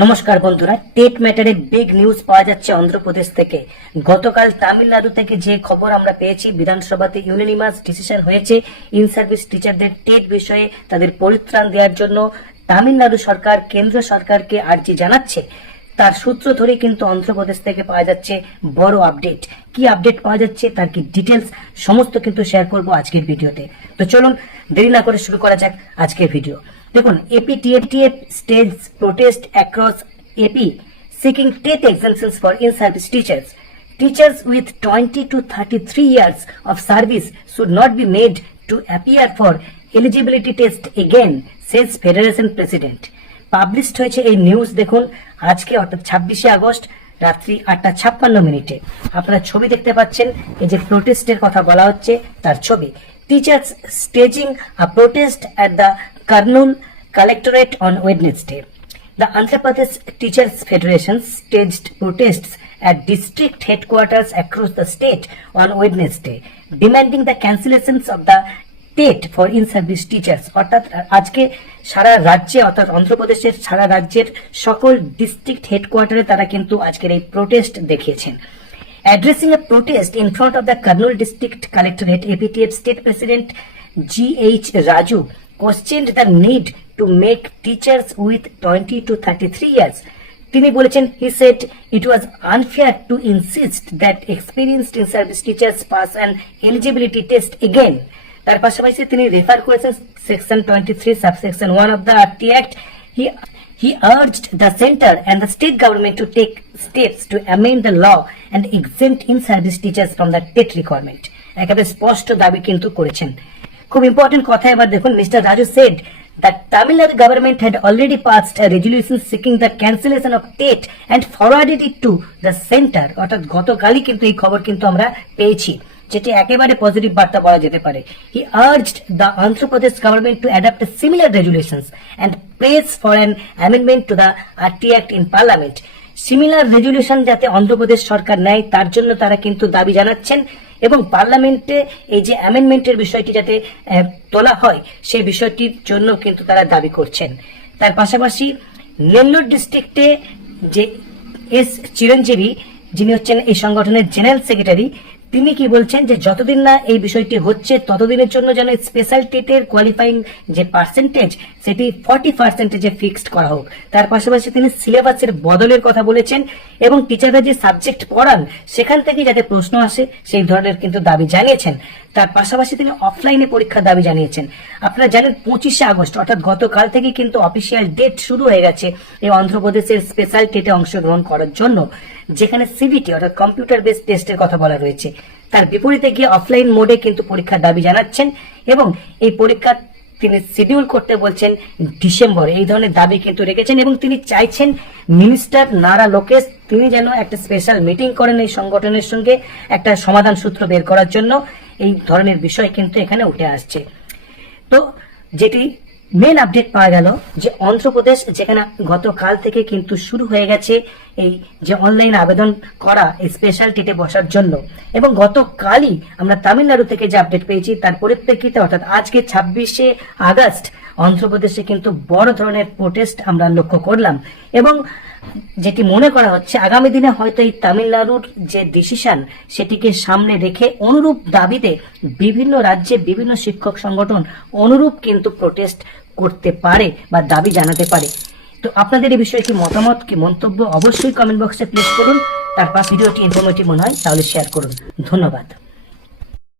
নমস্কার বন্ধুরা, TET ম্যাটারে big news পাওয়া যাচ্ছে অন্ধ্রপ্রদেশ থেকে। গতকাল তামিলনাড়ু থেকে যে খবর আমরা পেয়েছি, বিধানসভাতে ইউনানিমাস ডিসিশন হয়েছে ইন সার্ভিস টিচারদের টেট বিষয়ে তাদের পরিত্রাণ দেওয়ার জন্য তামিলনাড়ু সরকার কেন্দ্র সরকারকে আর্জি জানাচ্ছে। তার সূত্র ধরে কিন্তু অন্ধ্রপ্রদেশ থেকে পাওয়া যাচ্ছে বড় আপডেট। কি আপডেট পাওয়া যাচ্ছে, তার কি ডিটেলস, সমস্ত কিন্তু শেয়ার করব আজকের ভিডিওতে। তো চলুন দেরি না করে শুরু করা যাক আজকের ভিডিও। দেখুন, APTF staged protest across AP seeking TET exemptions for in-service teachers. Teachers with 20 to 33 years of service should not be made to appear for eligibility test again, says Federation President. Published হয়েছে এই news, দেখুন আজকে অর্থাৎ 26শে August রাত্রি 8:56 আপনারা ছবি দেখতে পাচ্ছেন। এই যে প্রোটেস্টের কথা বলা হচ্ছে তার ছবি। Teachers staging a protest at the Kurnool Collectorate on Wednesday. The Andhra Pradesh Teachers Federation staged protests at district headquarters across the state on Wednesday, demanding the cancellations of the TET for in-service teachers. অর্থাৎ আজকে সারা রাজ্যে, অর্থাৎ অন্ধ্রপ্রদেশের সারা রাজ্যের সকল district হেডকোয়ার্টারে তারা কিন্তু আজকের এই প্রোটেস্ট দেখিয়েছেন। Addressing a protest in front of the Kurnool District Collectorate, APTF State President G.H. Raju questioned the need to make teachers with 20 to 33 years. তিনি বলেছেন, he said it was unfair to insist that experienced in-service teachers pass an eligibility test again. তার পাশাপাশি তিনি refer করেছেন section 23 subsection 1 of the RT Act. He urged the center and the state government to take steps to amend the law and exempt in-service teachers from the TET requirement. একেবারে স্পষ্ট দাবি কিন্তু করেছেন। খুব ইম্পর্টেন্ট কথা এবার দেখুন। Mister Raju said that Tamil Nadu government had already passed a resolution seeking the cancellation of TET and forwarded it to the center. অর্থাৎ গতকালই কিন্তু এই খবর কিন্তু আমরা পেয়েছি, যেটি একেবারে পজিটিভ বার্তা বলা যেতে পারে। He urged the Andhra Pradesh government to adopt similar resolutions and press for an amendment to the RT Act in Parliament. Similar resolution যাতে অন্ধ্রপ্রদেশ সরকার নেয়, তার জন্য তারা কিন্তু দাবি জানাচ্ছেন এবং পার্লামেন্টে এই যে অ্যামেন্ডমেন্টের বিষয়টি যাতে তোলা হয় সেই বিষয়টির জন্য কিন্তু তারা দাবি করছেন। তার পাশাপাশি নেল্লোর ডিস্ট্রিক্টে যে এস চিরঞ্জীবী, যিনি হচ্ছেন এই সংগঠনের জেনারেল সেক্রেটারি, তিনি কি বলছেন যে যতদিন না এই বিষয়টি হচ্ছে ততদিনের জন্য যেন স্পেশাল টেটের কোয়ালিফাইং যে পার্সেন্টেজ সেটি 40% ফিক্সড করা হোক। তার পাশাপাশি তিনি সিলেবাসের বদলের কথা বলেছেন এবং টিচাররা যে সাবজেক্ট পড়ান সেখান থেকে যাতে প্রশ্ন আসে সেই ধরনের কিন্তু দাবি জানিয়েছেন। তার পাশাপাশি তিনি অফলাইনে পরীক্ষার দাবি জানিয়েছেন। আপনারা জানেন 25শে আগস্ট অর্থাৎ গতকাল থেকে কিন্তু অফিসিয়াল ডেট শুরু হয়ে গেছে এই অন্ধ্রপ্রদেশের স্পেশাল টেটে অংশগ্রহণ করার জন্য, যেখানে সিবিটি অর্থাৎ কম্পিউটার বেসড টেস্টের কথা বলা রয়েছে। তার বিপরীতে গিয়ে অফলাইন মোডে কিন্তু পরীক্ষার দাবি জানাচ্ছেন এবং এই পরীক্ষা তিনি শিডিউল করতে বলছেন ডিসেম্বর, এই ধরনের দাবি কিন্তু রেখেছেন এবং তিনি চাইছেন মিনিস্টার নারা লোকেশ তিনি যেন একটা স্পেশাল মিটিং করেন এই সংগঠনের সঙ্গে একটা সমাধান সূত্র বের করার জন্য। এই ধরনের বিষয় কিন্তু এখানে উঠে আসছে। তো যেটি মেন আপডেট পাওয়া গেল যে অন্ধ্রপ্রদেশ, যেখানে গতকাল থেকে কিন্তু শুরু হয়ে গেছে এই যে অনলাইন আবেদন করা স্পেশাল টেটে বসার জন্য, এবং গতকালই আমরা তামিলনাড়ু থেকে যে আপডেট পেয়েছি তার পরিপ্রেক্ষিতে অর্থাৎ আজকে 26শে আগস্ট অন্ধ্রপ্রদেশে কিন্তু বড় ধরনের প্রোটেস্ট আমরা লক্ষ্য করলাম এবং যেটি মনে করা হচ্ছে আগামী দিনে হয়তো এই তামিলনাড়ুর যে ডিসিশন সেটিকে সামনে রেখে অনুরূপ দাবিতে বিভিন্ন রাজ্যে বিভিন্ন শিক্ষক সংগঠন অনুরূপ কিন্তু প্রোটেস্ট করতে পারে বা দাবি জানাতে পারে। তো আপনাদের এই বিষয়ে কি মতামত, কি মন্তব্য অবশ্যই কমেন্ট বক্সে প্লেস করুন। তার পাশে ভিডিওটি ইনফরমেটিভ মনে হয় তাহলে শেয়ার করুন। ধন্যবাদ।